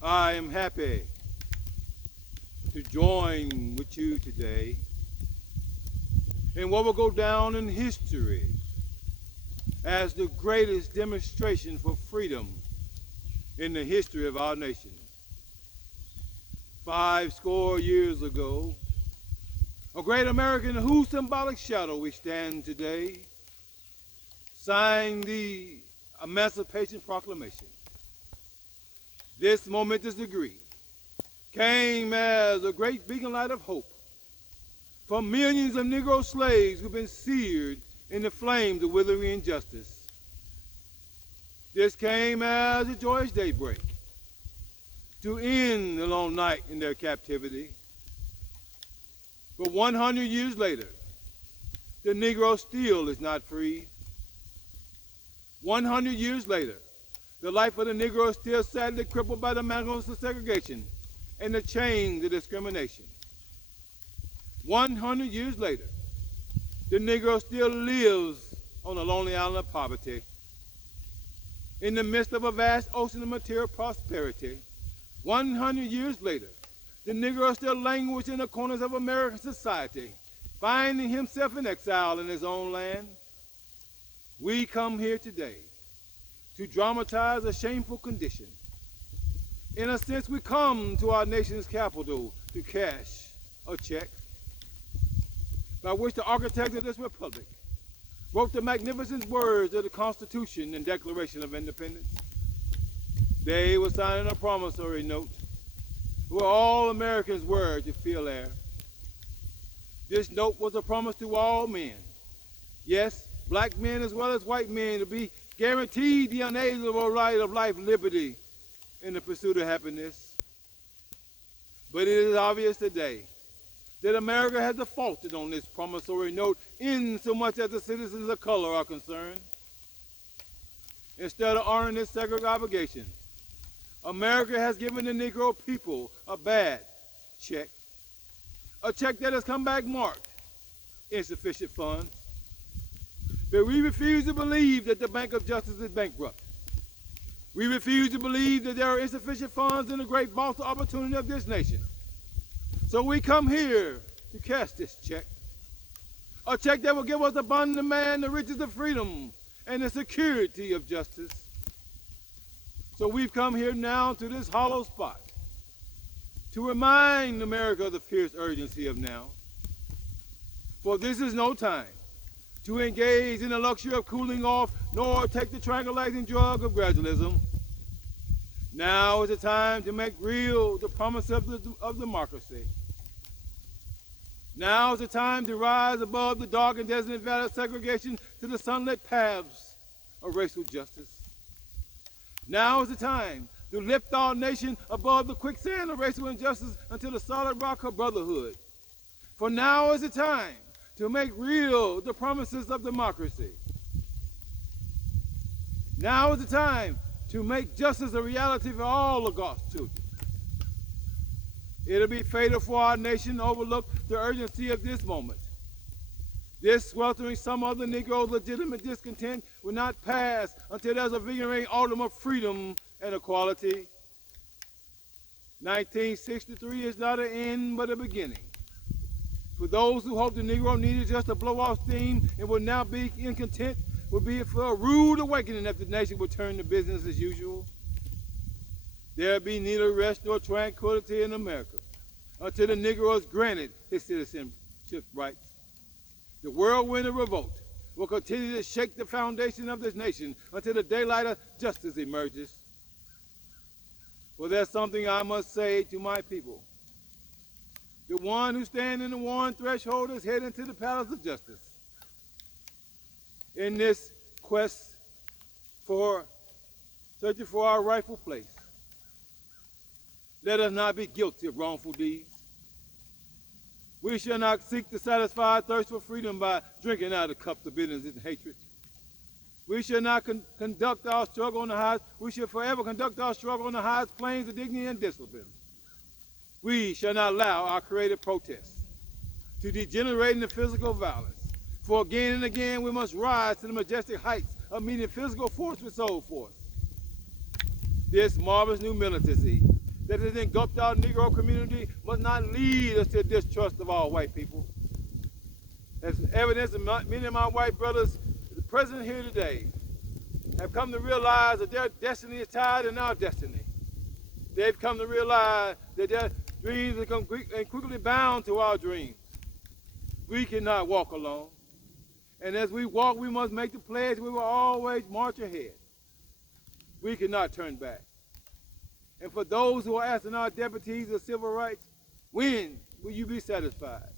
I am happy to join with you today in what will go down in history as the greatest demonstration for freedom in the history of our nation. 50 years ago, a great American in whose symbolic shadow we stand today signed the Emancipation Proclamation. This momentous decree came as a great beacon light of hope for millions of Negro slaves who've been seared in the flames of withering injustice. This came as a joyous daybreak to end the long night in their captivity. But 100 years later, the Negro still is not free. 100 years later, the life of the Negro is still sadly crippled by the manacles of segregation and the chains of discrimination. 100 years later, the Negro still lives on a lonely island of poverty. In the midst of a vast ocean of material prosperity, 100 years later, the Negro still languishes in the corners of American society, finding himself in exile in his own land. We come here today to dramatize a shameful condition. In a sense, we come to our nation's capital to cash a check by which the architect of this republic wrote the magnificent words of the Constitution and Declaration of Independence. They were signing a promissory note where all Americans were to feel air. This note was a promise to all men, yes, black men as well as white men, to be guaranteed the unalienable right of life, liberty, and the pursuit of happiness. But it is obvious today that America has defaulted on this promissory note in so much as the citizens of color are concerned. Instead of honoring this sacred obligation, America has given the Negro people a bad check, a check that has come back marked insufficient funds. But we refuse to believe that the Bank of Justice is bankrupt. We refuse to believe that there are insufficient funds in the great vault of opportunity of this nation. So we come here to cash this check, a check that will give us abundant demand, the riches of freedom, and the security of justice. So we've come here now to this hollow spot to remind America of the fierce urgency of now. For this is no time to engage in the luxury of cooling off, nor take the tranquilizing drug of gradualism. Now is the time to make real the promise of democracy. Now is the time to rise above the dark and desolate valley of segregation to the sunlit paths of racial justice. Now is the time to lift our nation above the quicksand of racial injustice until the solid rock of brotherhood. For now is the time to make real the promises of democracy. Now is the time to make justice a reality for all of God's children. It'll be fatal for our nation to overlook the urgency of this moment. This sweltering summer of the Negro's legitimate discontent will not pass until there's a vigorating autumn of freedom and equality. 1963 is not an end but a beginning. For those who hope the Negro needed just to blow off steam and will now be incontent, will be for a rude awakening if the nation would turn to business as usual. There'll be neither rest nor tranquility in America until the Negro is granted his citizenship rights. The whirlwind of revolt will continue to shake the foundation of this nation until the daylight of justice emerges. Well, there's something I must say to my people. The one who stands in the worn threshold is heading to the palace of justice. In this quest for searching for our rightful place, let us not be guilty of wrongful deeds. We shall not seek to satisfy our thirst for freedom by drinking out of the cups of bitterness and hatred. We shall not conduct our struggle on the highest. We shall forever conduct our struggle on the highest planes of dignity and discipline. We shall not allow our creative protests to degenerate into physical violence. For again and again, we must rise to the majestic heights of meeting physical force with soul force. This marvelous new militancy that has engulfed our Negro community must not lead us to distrust of all white people. As evidence of many of my white brothers, the present here today, have come to realize that their destiny is tied in our destiny. They've come to realize that their dreams become quickly bound to our dreams. We cannot walk alone. And as we walk, we must make the pledge we will always march ahead. We cannot turn back. And for those who are asking our deputies of civil rights, when will you be satisfied?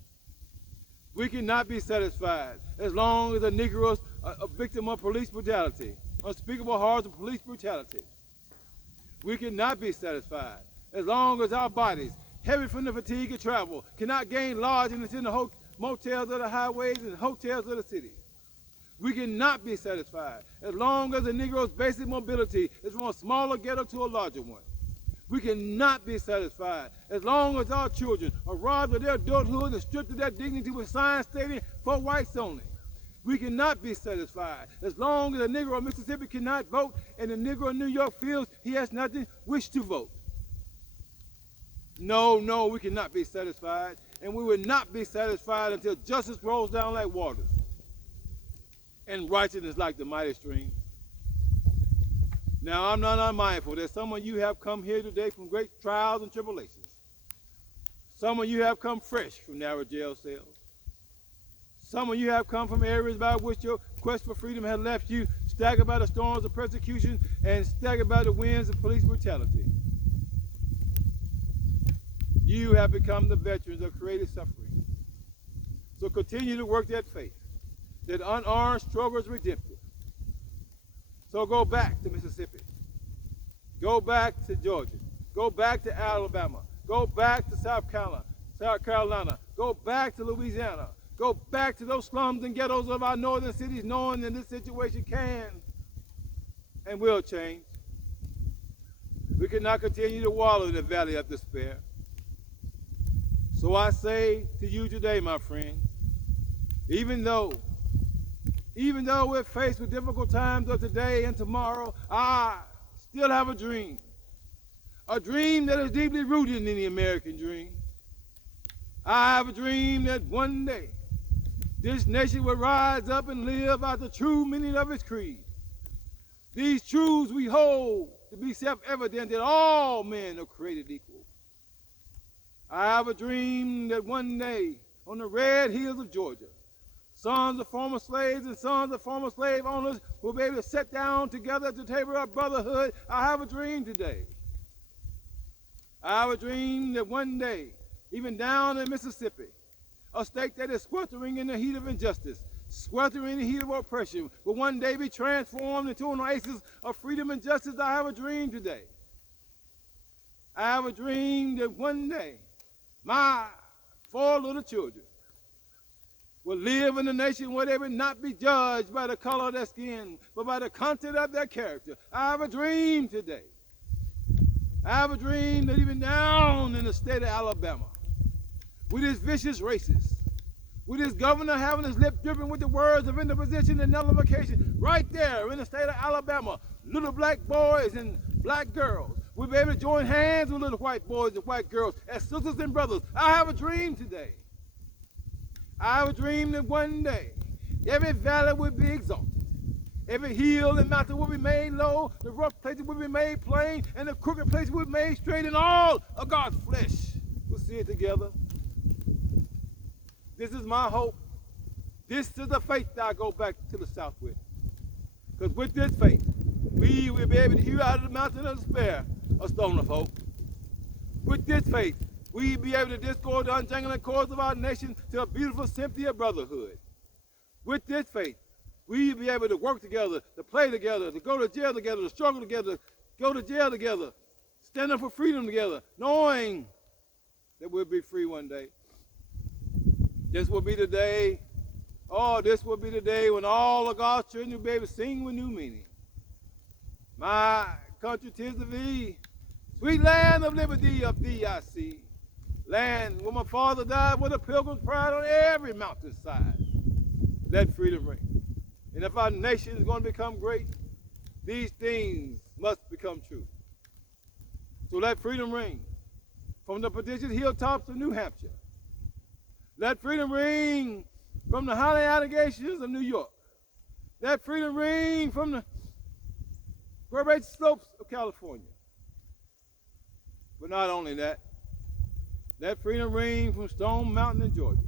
We cannot be satisfied as long as the Negroes are a victim of police brutality, unspeakable horrors of police brutality. We cannot be satisfied as long as our bodies, heavy from the fatigue of travel, cannot gain lodgings in the motels of the highways and hotels of the cities. We cannot be satisfied as long as the Negro's basic mobility is from a smaller ghetto to a larger one. We cannot be satisfied as long as our children are robbed of their adulthood and stripped of their dignity with signs stating for whites only. We cannot be satisfied as long as a Negro of Mississippi cannot vote and the Negro in New York feels he has nothing wish to vote. No, we cannot be satisfied, and we will not be satisfied until justice rolls down like waters and righteousness like the mighty stream. Now, I'm not unmindful that some of you have come here today from great trials and tribulations. Some of you have come fresh from narrow jail cells. Some of you have come from areas by which your quest for freedom has left you staggered by the storms of persecution and staggered by the winds of police brutality. You have become the veterans of creative suffering. So continue to work that faith, that unarmed struggle is redemptive. So go back to Mississippi. Go back to Georgia. Go back to Alabama. Go back to South Carolina. Go back to Louisiana. Go back to those slums and ghettos of our northern cities, knowing that this situation can and will change. We cannot continue to wallow in the valley of despair. So I say to you today, my friends, even though we're faced with difficult times of today and tomorrow, I still have a dream that is deeply rooted in the American dream. I have a dream that one day this nation will rise up and live out the true meaning of its creed. These truths we hold to be self-evident that all men are created equal. I have a dream that one day on the red hills of Georgia, sons of former slaves and sons of former slave owners will be able to sit down together at the table of brotherhood. I have a dream today. I have a dream that one day, even down in Mississippi, a state that is sweltering in the heat of injustice, sweltering in the heat of oppression, will one day be transformed into an oasis of freedom and justice. I have a dream today. I have a dream that one day my 4 little children will live in a nation where they will not be judged by the color of their skin, but by the content of their character. I have a dream today. I have a dream that even down in the state of Alabama, with his vicious racists, with his governor having his lip dripping with the words of interposition and nullification, right there in the state of Alabama, little black boys and black girls will be able to join hands with little white boys and white girls as sisters and brothers. I have a dream today. I have a dream that one day every valley will be exalted. Every hill and mountain will be made low, the rough places will be made plain, and the crooked places will be made straight, and all of God's flesh will see it together. This is my hope. This is the faith that I go back to the South with. Because with this faith, we will be able to hew out of the mountain of despair a stone of hope. With this faith, we will be able to discord the untangling cords of our nation to a beautiful symphony of brotherhood. With this faith, we will be able to work together, to play together, to go to jail together, to struggle together, go to jail together, stand up for freedom together, knowing that we'll be free one day. This will be the day, this will be the day when all of God's children will be able to sing with new meaning. My country, 'tis of thee, sweet land of liberty, of thee I see. Land where my father died with a pilgrim's pride on every mountainside. Let freedom reign. And if our nation is going to become great, these things must become true. So let freedom ring from the prodigious hilltops of New Hampshire. Let freedom ring from the high allegations of New York. Let freedom ring from the great slopes of California. But not only that, let freedom ring from Stone Mountain in Georgia.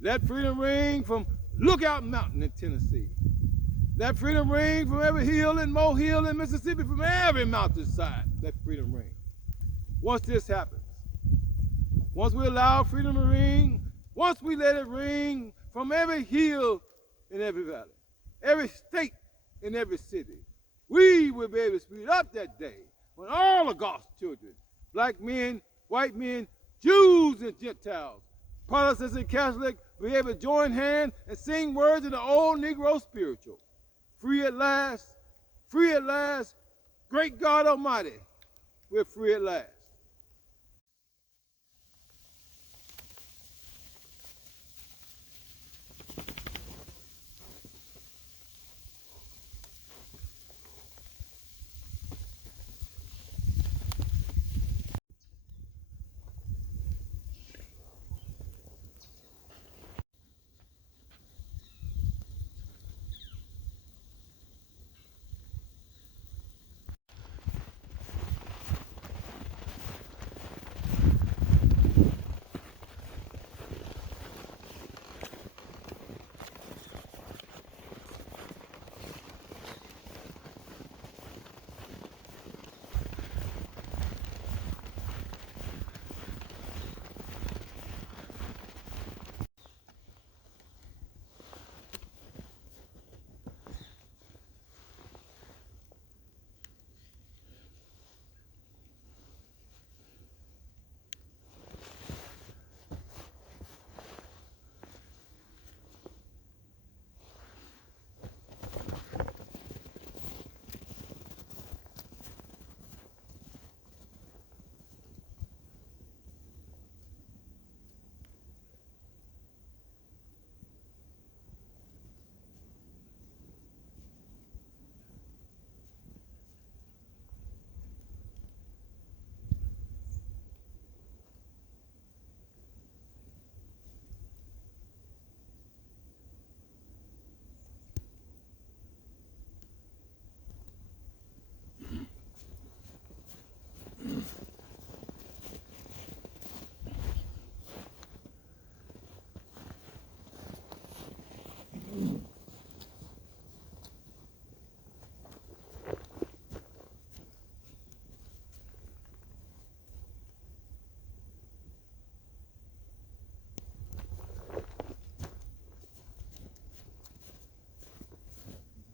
Let freedom ring from Lookout Mountain in Tennessee. Let freedom ring from every hill and molehill in Mississippi, from every mountainside. Let freedom ring. Once this happens, once we allow freedom to ring, once we let it ring from every hill in every valley, every state in every city, we will be able to speed up that day when all of God's children, black men, white men, Jews and Gentiles, Protestants and Catholics, will be able to join hands and sing words in the old Negro spiritual. Free at last, great God Almighty, we're free at last.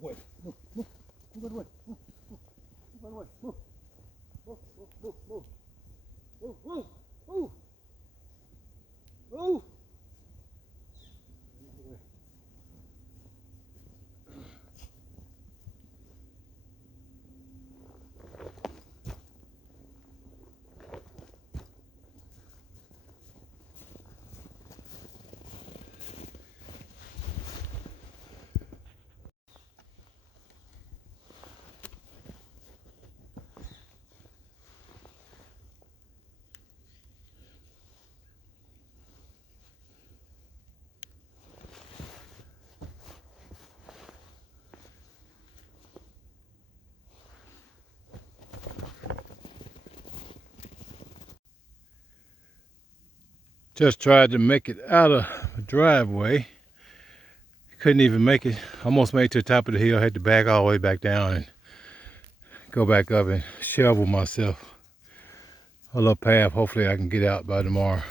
Wait, move, move, move away, move, move away, move, move, move, move, move, move, move, move, move. Just tried to make it out of the driveway. Couldn't even make it. Almost made it to the top of the hill. Had to back all the way back down and go back up and shovel myself a little path. Hopefully I can get out by tomorrow.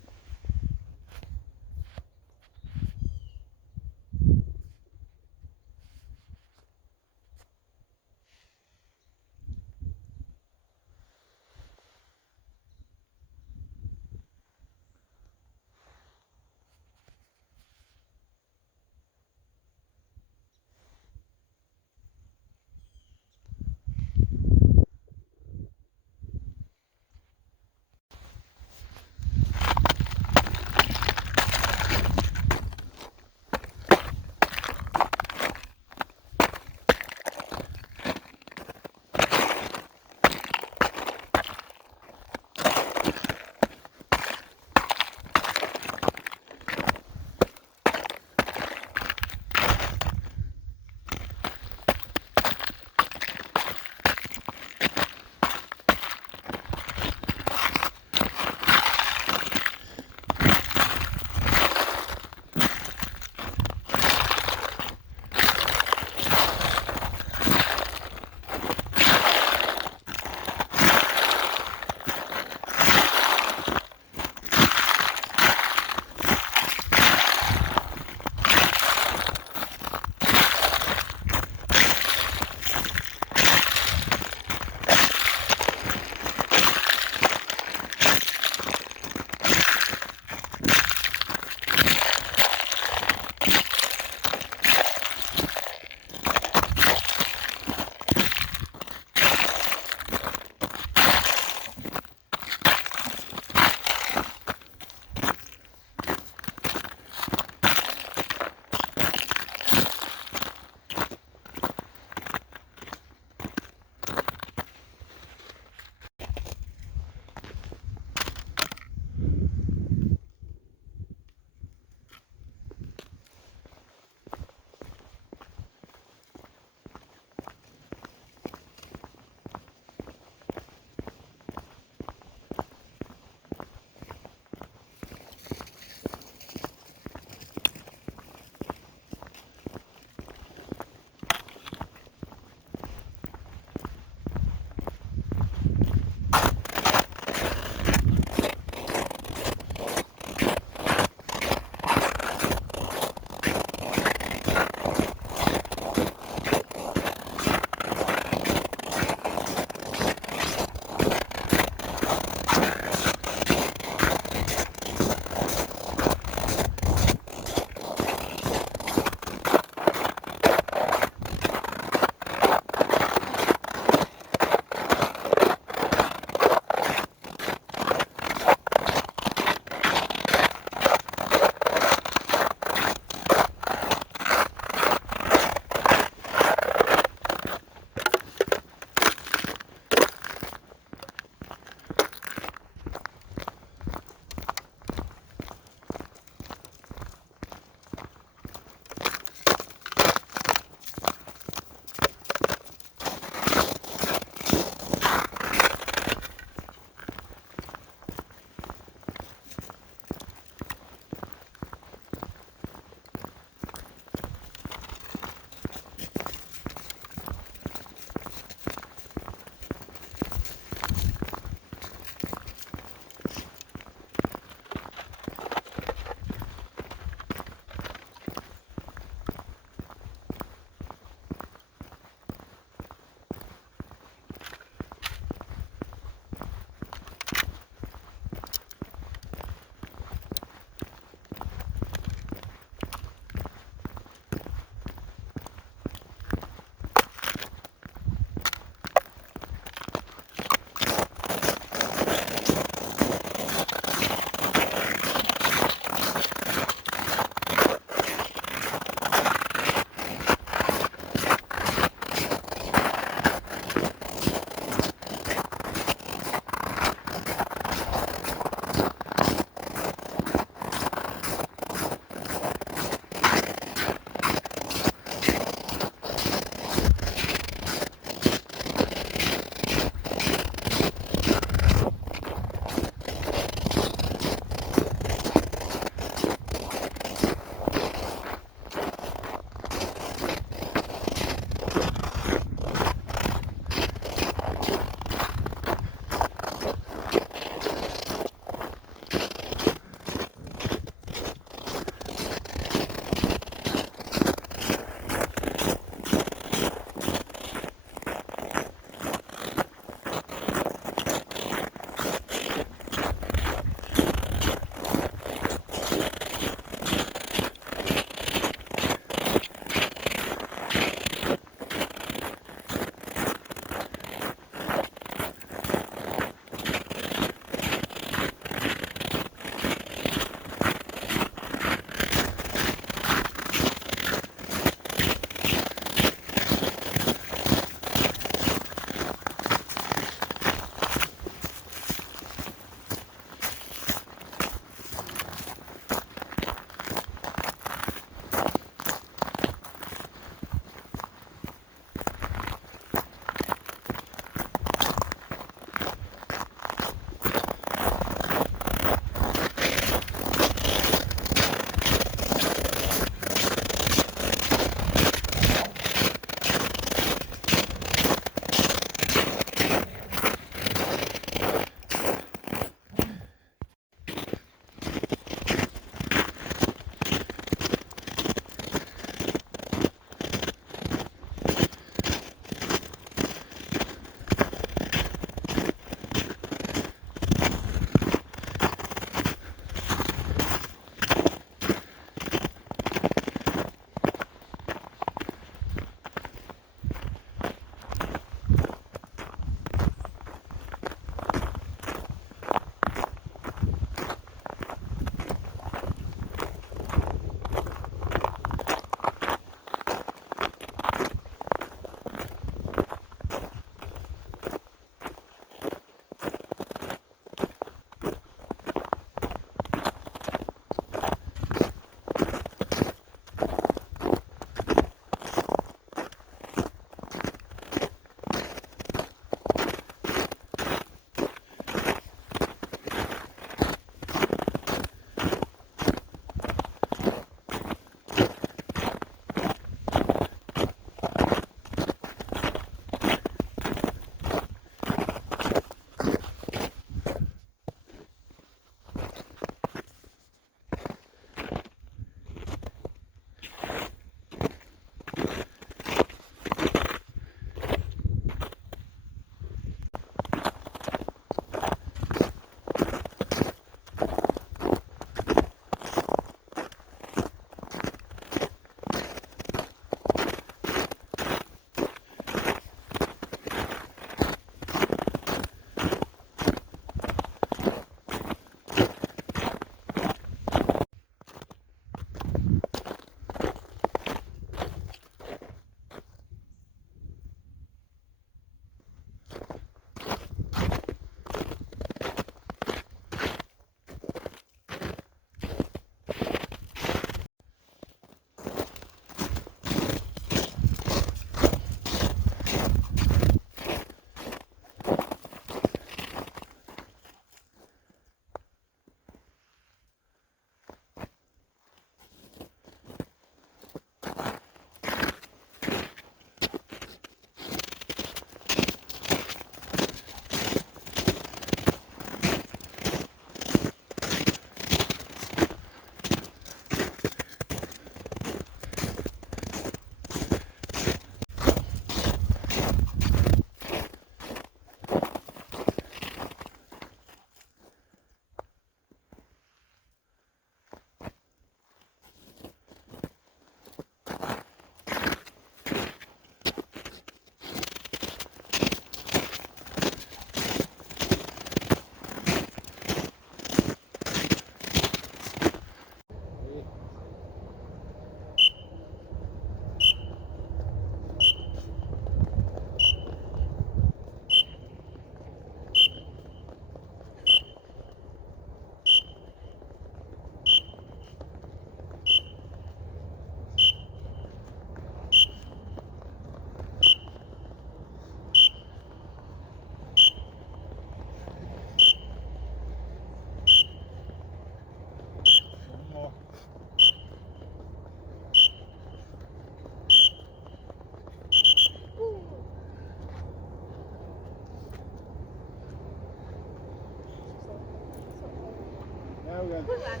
that We're laughing.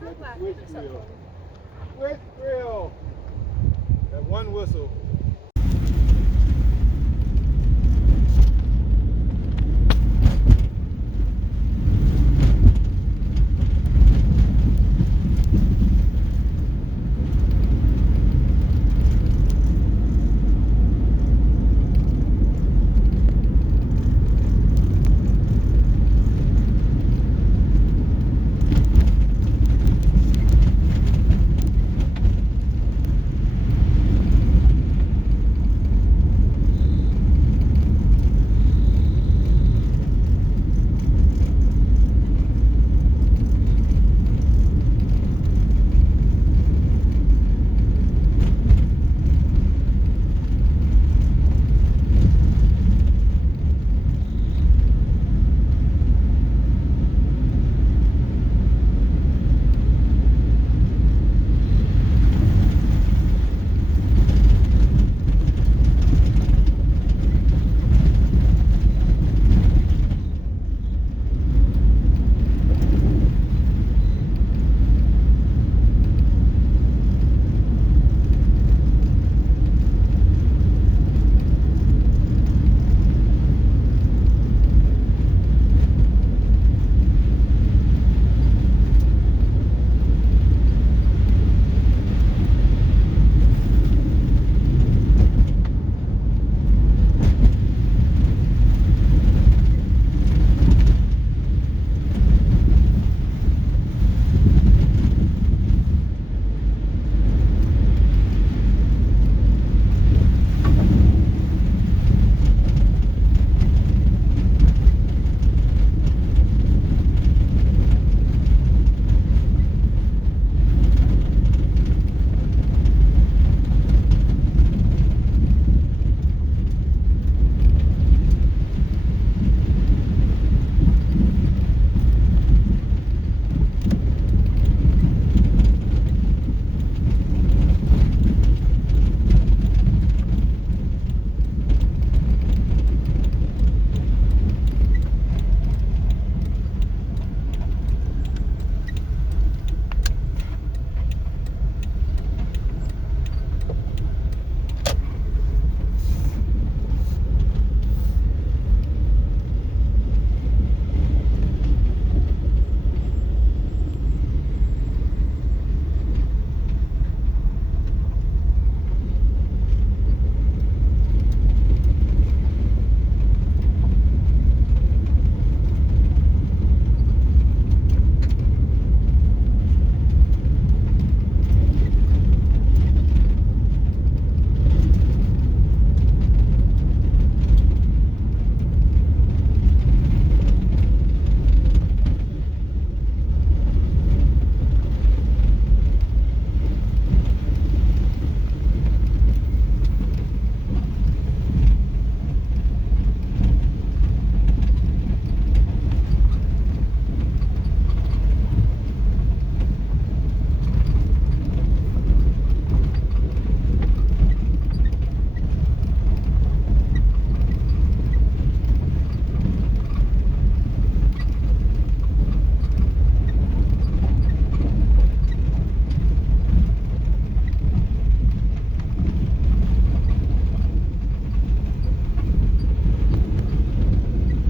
Stop laughing. switch It's so grill. funny. Switch grill. That one whistle